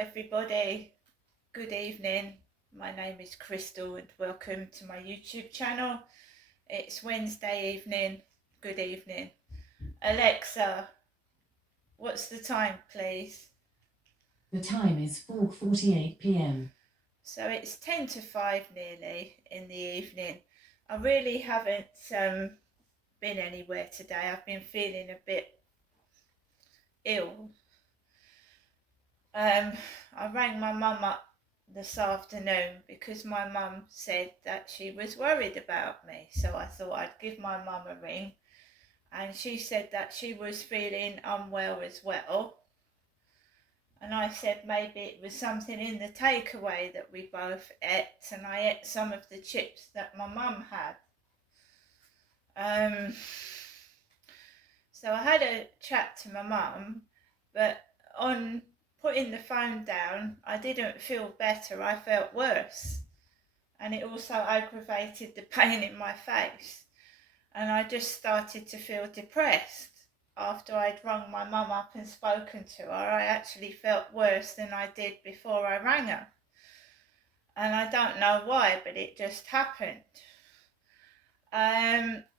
everybody, good evening. My name is Crystal and welcome to my YouTube channel. It's Wednesday evening, good evening. Alexa, what's the time please? The time is 4:48 p.m. So it's 10 to 5 nearly in the evening. I really haven't been anywhere today. I've been feeling a bit ill. I rang my mum up this afternoon because my mum said that she was worried about me, so I thought I'd give my mum a ring, and she said that she was feeling unwell as well, and I said maybe it was something in the takeaway that we both ate, and I ate some of the chips that my mum had. So I had a chat to my mum, but on putting the phone down, I didn't feel better, I felt worse. And it also aggravated the pain in my face. And I just started to feel depressed. After I'd rung my mum up and spoken to her, I actually felt worse than I did before I rang her. And I don't know why, but it just happened.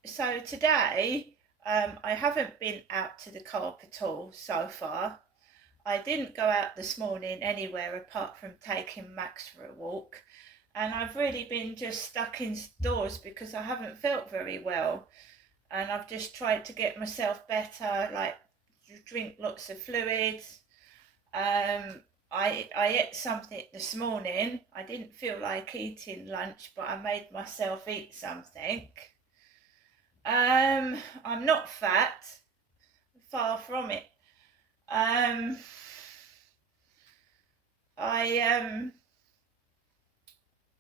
So today, I haven't been out to the co-op at all so far. I didn't go out this morning anywhere apart from taking Max for a walk, and I've really been just stuck indoors because I haven't felt very well, and I've just tried to get myself better, like drink lots of fluids. I ate something this morning. I didn't feel like eating lunch, but I made myself eat something. I'm not fat, far from it. I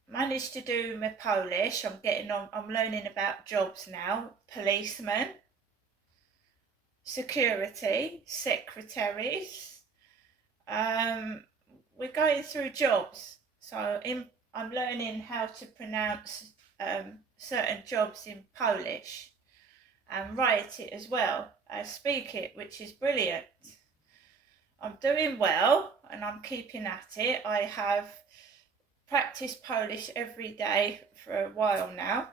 managed to do my Polish. I'm learning about jobs now. Policemen, security, secretaries. We're going through jobs. I'm learning how to pronounce certain jobs in Polish and write it as well as speak it, which is brilliant. I'm doing well and I'm keeping at it. I have practiced Polish every day for a while now,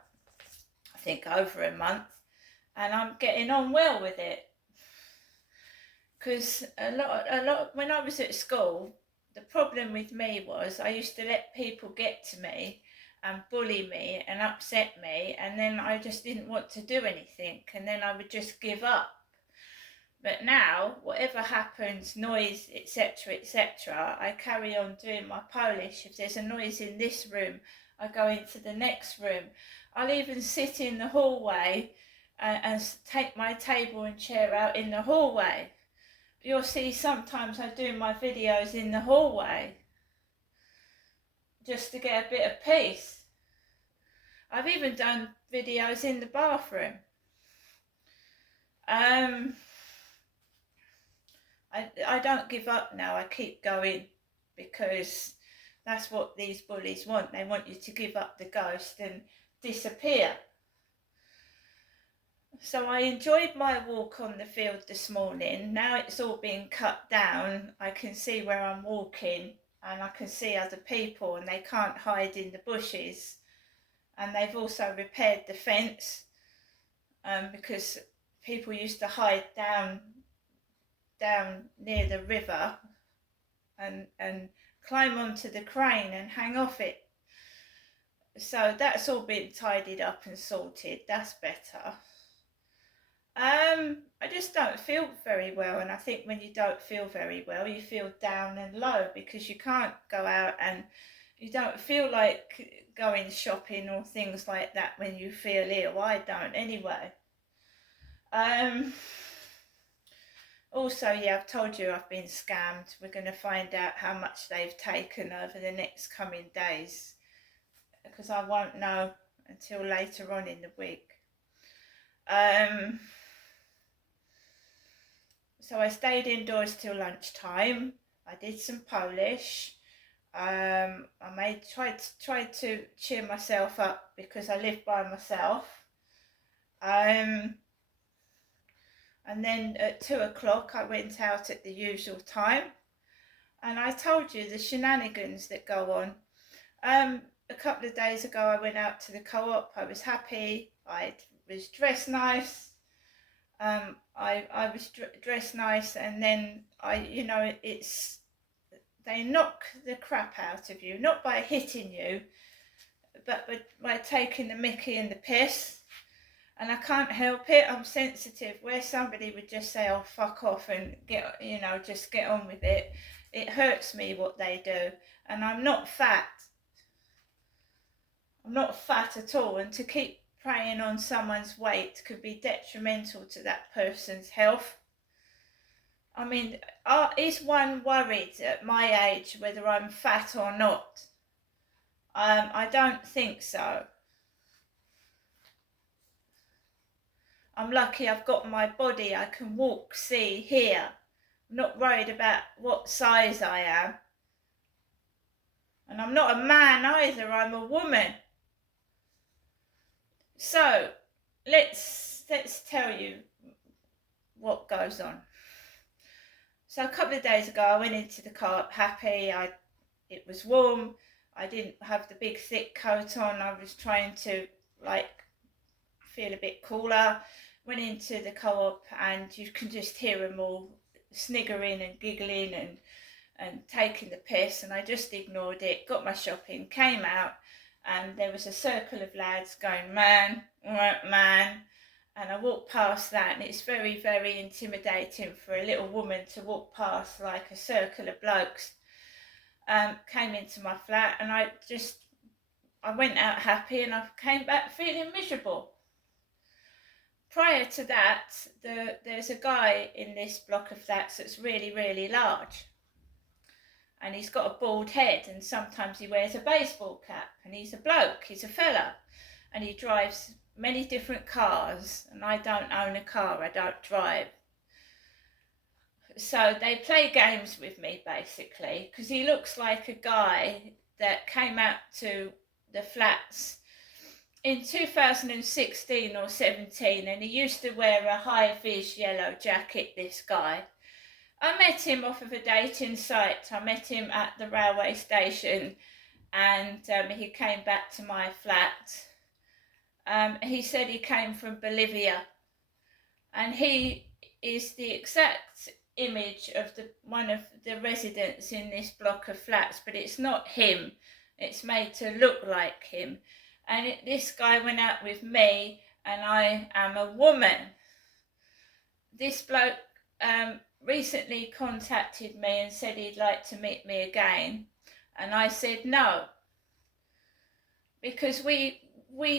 I think over a month, and I'm getting on well with it. Because a lot when I was at school, the problem with me was I used to let people get to me and bully me and upset me, and then I just didn't want to do anything, and then I would just give up. But now, whatever happens, noise, etc., etc., I carry on doing my Polish. If there's a noise in this room, I go into the next room. I'll even sit in the hallway and take my table and chair out in the hallway. You'll see sometimes I do my videos in the hallway just to get a bit of peace. I've even done videos in the bathroom. I don't give up now. I keep going because that's what these bullies want. They want you to give up the ghost and disappear. So I enjoyed my walk on the field this morning. Now it's all been cut down. I can see where I'm walking and I can see other people and they can't hide in the bushes. And they've also repaired the fence because people used to hide down near the river and climb onto the crane and hang off it. So that's all been tidied up and sorted. That's better. I just don't feel very well, and I think when you don't feel very well, you feel down and low because you can't go out and you don't feel like going shopping or things like that when you feel ill. I don't anyway. Also, yeah, I've told you I've been scammed. We're going to find out how much they've taken over the next coming days because I won't know until later on in the week. So I stayed indoors till lunchtime. I did some Polish. I tried to cheer myself up because I live by myself. And then at 2 o'clock I went out at the usual time. And I told you the shenanigans that go on. A couple of days ago, I went out to the co-op. I was happy. I was dressed nice. I was dressed nice, and then it's they knock the crap out of you, not by hitting you, but by taking the mickey and the piss. And I can't help it. I'm sensitive. Where somebody would just say, "Oh, fuck off," and just get on with it. It hurts me what they do, and I'm not fat. I'm not fat at all, and to keep preying on someone's weight could be detrimental to that person's health. I mean, is one worried at my age whether I'm fat or not? I don't think so. I'm lucky I've got my body. I can walk, see, hear. I'm not worried about what size I am. And I'm not a man either, I'm a woman. So, let's tell you what goes on. So a couple of days ago, I went into the co-op happy. It was warm. I didn't have the big thick coat on. I was trying to feel a bit cooler. Went into the co-op, and you can just hear them all sniggering and giggling and taking the piss. And I just ignored it. Got my shopping, came out, and there was a circle of lads going, "Man, man." And I walked past that, and it's very, very intimidating for a little woman to walk past like a circle of blokes. Came into my flat, and I went out happy, and I came back feeling miserable. Prior to that, there's a guy in this block of flats that's really, really large. And he's got a bald head, and sometimes he wears a baseball cap, and he's a bloke, he's a fella, and he drives many different cars, and I don't own a car, I don't drive. So they play games with me, basically, because he looks like a guy that came out to the flats in 2016 or 17, and he used to wear a high-vis yellow jacket, this guy. I met him off of a dating site. I met him at the railway station, and he came back to my flat. He said he came from Bolivia, and he is the exact image of one of the residents in this block of flats, but it's not him. It's made to look like him. And this guy went out with me, and I am a woman. This bloke recently contacted me and said he'd like to meet me again, and I said no, because we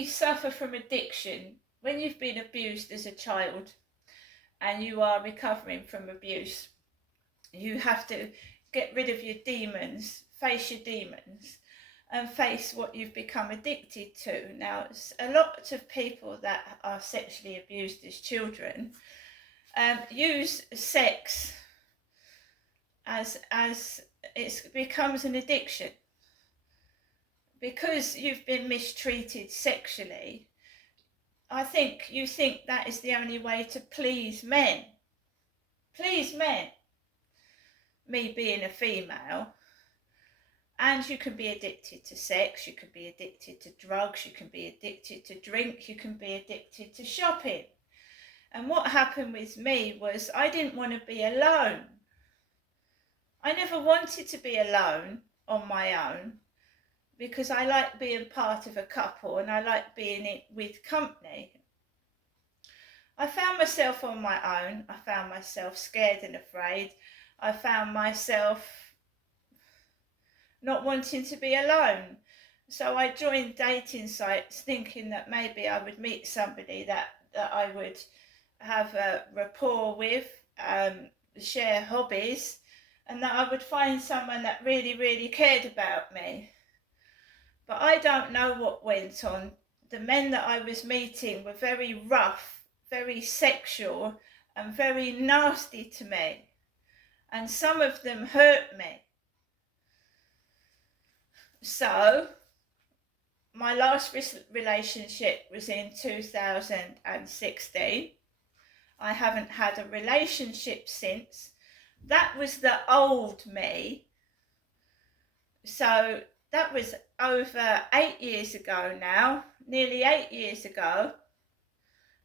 suffer from addiction. When you've been abused as a child and you are recovering from abuse, you have to get rid of your demons, face your demons, and face what you've become addicted to. Now, a lot of people that are sexually abused as children use sex as it becomes an addiction. Because you've been mistreated sexually, I think you think that is the only way to please men. Please men. Me being a female. And you can be addicted to sex, you can be addicted to drugs, you can be addicted to drink, you can be addicted to shopping. And what happened with me was I didn't want to be alone. I never wanted to be alone on my own, because I like being part of a couple, and I like being with company. I found myself on my own. I found myself scared and afraid. I found myself not wanting to be alone. So I joined dating sites thinking that maybe I would meet somebody that I would have a rapport with, share hobbies, and that I would find someone that really, really cared about me. But I don't know what went on. The men that I was meeting were very rough, very sexual, and very nasty to me. And some of them hurt me. So, my last relationship was in 2016. I haven't had a relationship since. That was the old me. So that was over 8 years ago now, nearly 8 years ago.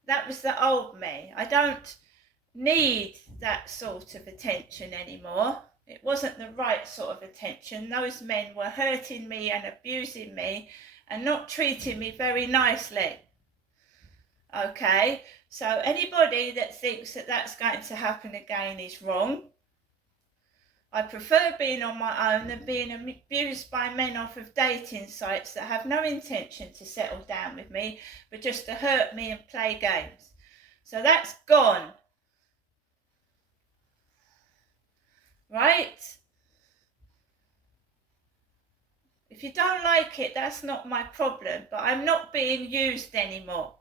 That was the old me. I don't need that sort of attention anymore. It wasn't the right sort of attention. Those men were hurting me and abusing me and not treating me very nicely. Okay, so anybody that thinks that that's going to happen again is wrong. I prefer being on my own than being abused by men off of dating sites that have no intention to settle down with me, but just to hurt me and play games. So that's gone. Right? If you don't like it, that's not my problem, but I'm not being used anymore.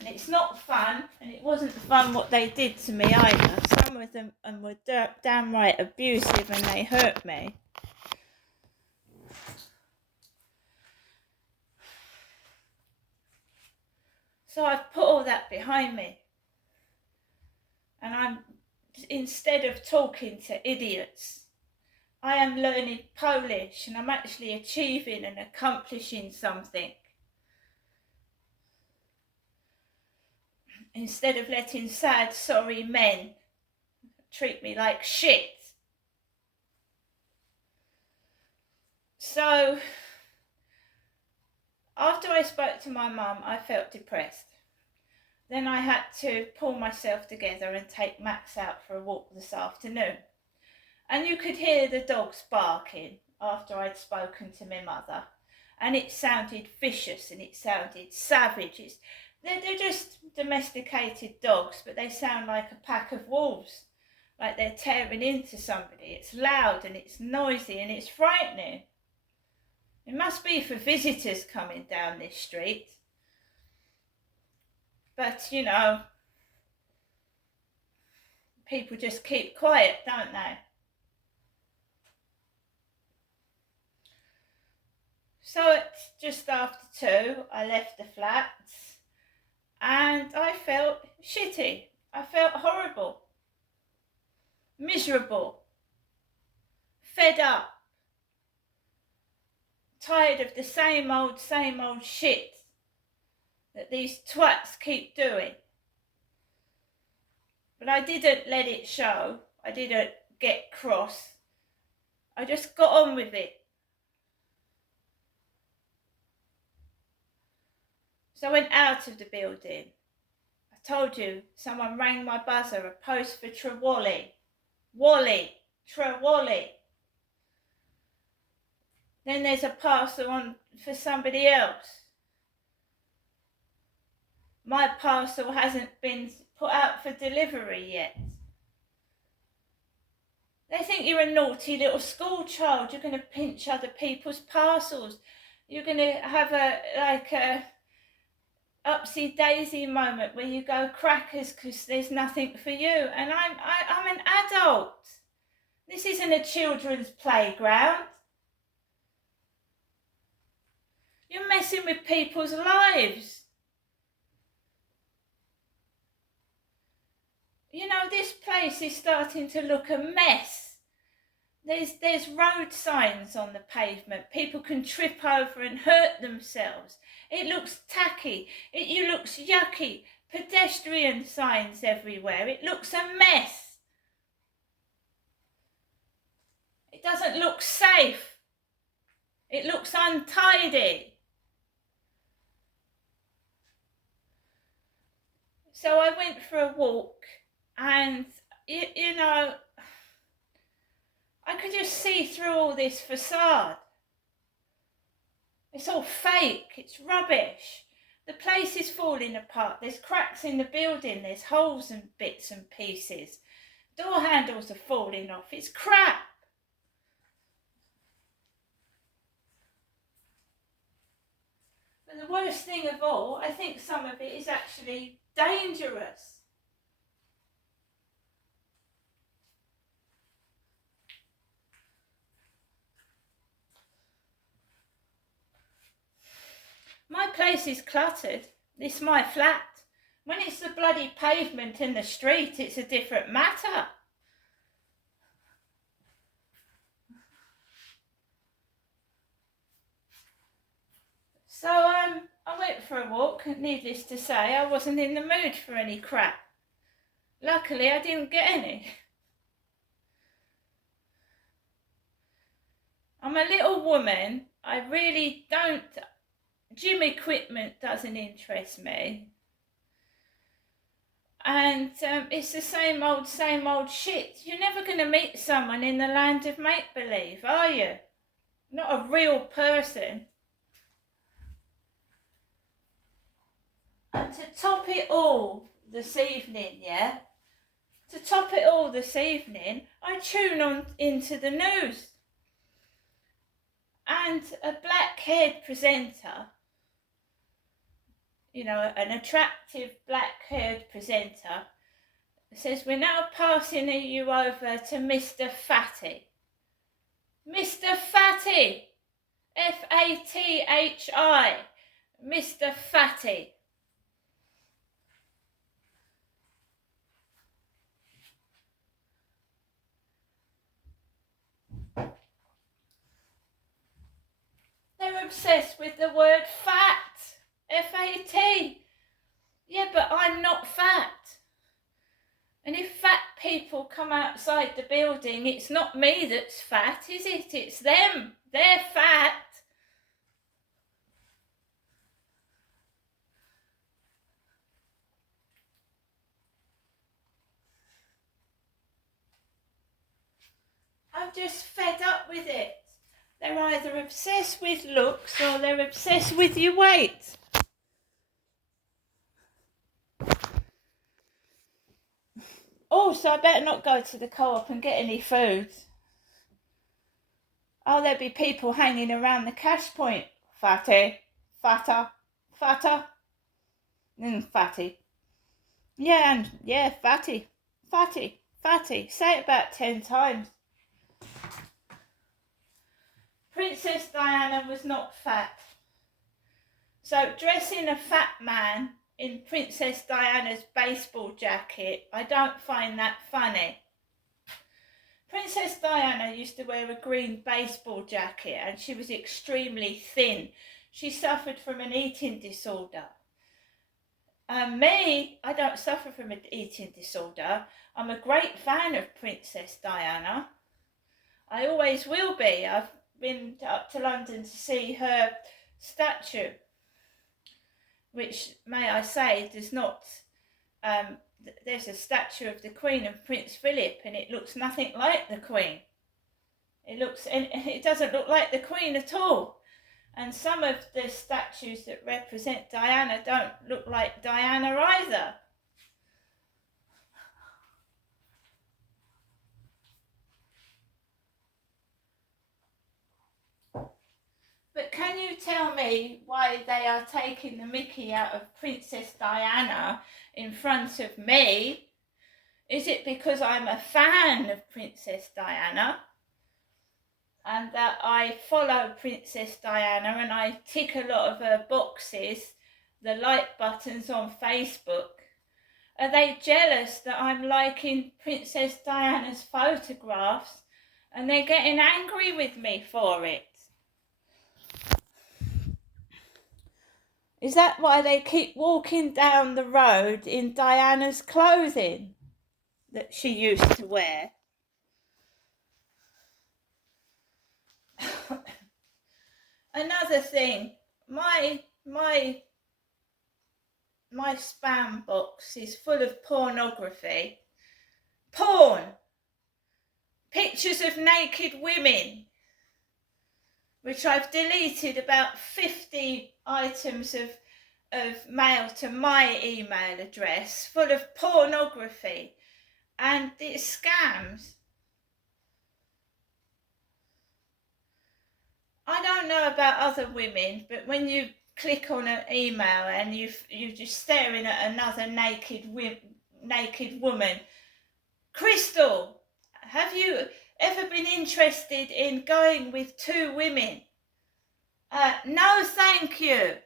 And it's not fun, and it wasn't fun what they did to me either. Some of them were downright abusive and they hurt me. So I've put all that behind me. And instead of talking to idiots, I am learning Polish and I'm actually achieving and accomplishing something. Instead of letting sad, sorry men treat me like shit. So, after I spoke to my mum, I felt depressed. Then I had to pull myself together and take Max out for a walk this afternoon. And you could hear the dogs barking after I'd spoken to my mother. And it sounded vicious and it sounded savage. They're just domesticated dogs, but they sound like a pack of wolves, like they're tearing into somebody. It's loud and it's noisy and it's frightening. It must be for visitors coming down this street. But, you know, people just keep quiet, don't they? So at just after 2, I left the flats and I felt shitty. I felt horrible, miserable, fed up, tired of the same old shit that these twats keep doing. But I didn't let it show. I didn't get cross. I just got on with it. So I went out of the building. I told you, someone rang my buzzer, a post for Trewally. Trewally. Then there's a parcel on for somebody else. My parcel hasn't been put out for delivery yet. They think you're a naughty little school child. You're going to pinch other people's parcels. You're going to have a upsy daisy moment where you go crackers because there's nothing for you. And I'm an adult. This isn't a children's playground. You're messing with people's lives. You know, this place is starting to look a mess. There's road signs on the pavement. People can trip over and hurt themselves. It looks tacky. It looks yucky. Pedestrian signs everywhere. It looks a mess. It doesn't look safe. It looks untidy. So I went for a walk and, you know, I could just see through all this facade. It's all fake. It's rubbish. The place is falling apart. There's cracks in the building. There's holes and bits and pieces. Door handles are falling off. It's crap. But the worst thing of all, I think some of it is actually dangerous. My place is cluttered. It's my flat. When it's the bloody pavement in the street, it's a different matter. So I went for a walk, and needless to say, I wasn't in the mood for any crap. Luckily, I didn't get any. I'm a little woman. I really don't. Gym equipment doesn't interest me. And it's the same old shit. You're never going to meet someone in the land of make-believe, are you? Not a real person. And to top it all this evening, I tune on into the news. And a black-haired presenter, an attractive black-haired presenter, says, we're now passing you over to Mr. Fatty. Mr. Fatty! F-A-T-H-I. Mr. Fatty. They're obsessed with the word fat. F-A-T. Yeah, but I'm not fat. And if fat people come outside the building, it's not me that's fat, is it? It's them. They're fat. I'm just fed up with it. They're either obsessed with looks or they're obsessed with your weight. Also, I better not go to the co-op and get any food. Oh, there'll be people hanging around the cash point. Fatty, fatter, fatter, fatty. Yeah, fatty, fatty, fatty. Say it about 10 times. Princess Diana was not fat. So dressing a fat man in Princess Diana's baseball jacket, I don't find that funny. Princess Diana used to wear a green baseball jacket and she was extremely thin. She suffered from an eating disorder. Me, I don't suffer from an eating disorder. I'm a great fan of Princess Diana. I always will be. I've been up to London to see her statue, which, may I say, does not... there's a statue of the Queen and Prince Philip, and it looks nothing like the Queen. It doesn't look like the Queen at all. And some of the statues that represent Diana don't look like Diana either. But can you tell me why they are taking the mickey out of Princess Diana in front of me? Is it because I'm a fan of Princess Diana and that I follow Princess Diana and I tick a lot of her boxes, the like buttons on Facebook? Are they jealous that I'm liking Princess Diana's photographs and they're getting angry with me for it? Is that why they keep walking down the road in Diana's clothing that she used to wear? Another thing, my spam box is full of pornography. Porn! Pictures of naked women, which I've deleted about 50 items of mail to my email address, full of pornography, and it's scams. I don't know about other women, but when you click on an email and you're just staring at another naked woman, Crystal, have you ever been interested in going with two women? No, thank you.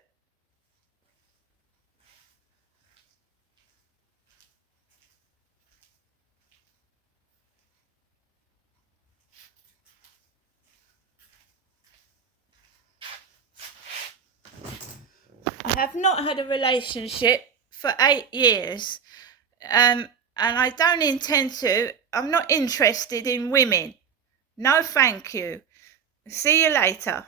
have not had a relationship for 8 years, and I don't intend to. I'm not interested in women. No, thank you. See you later.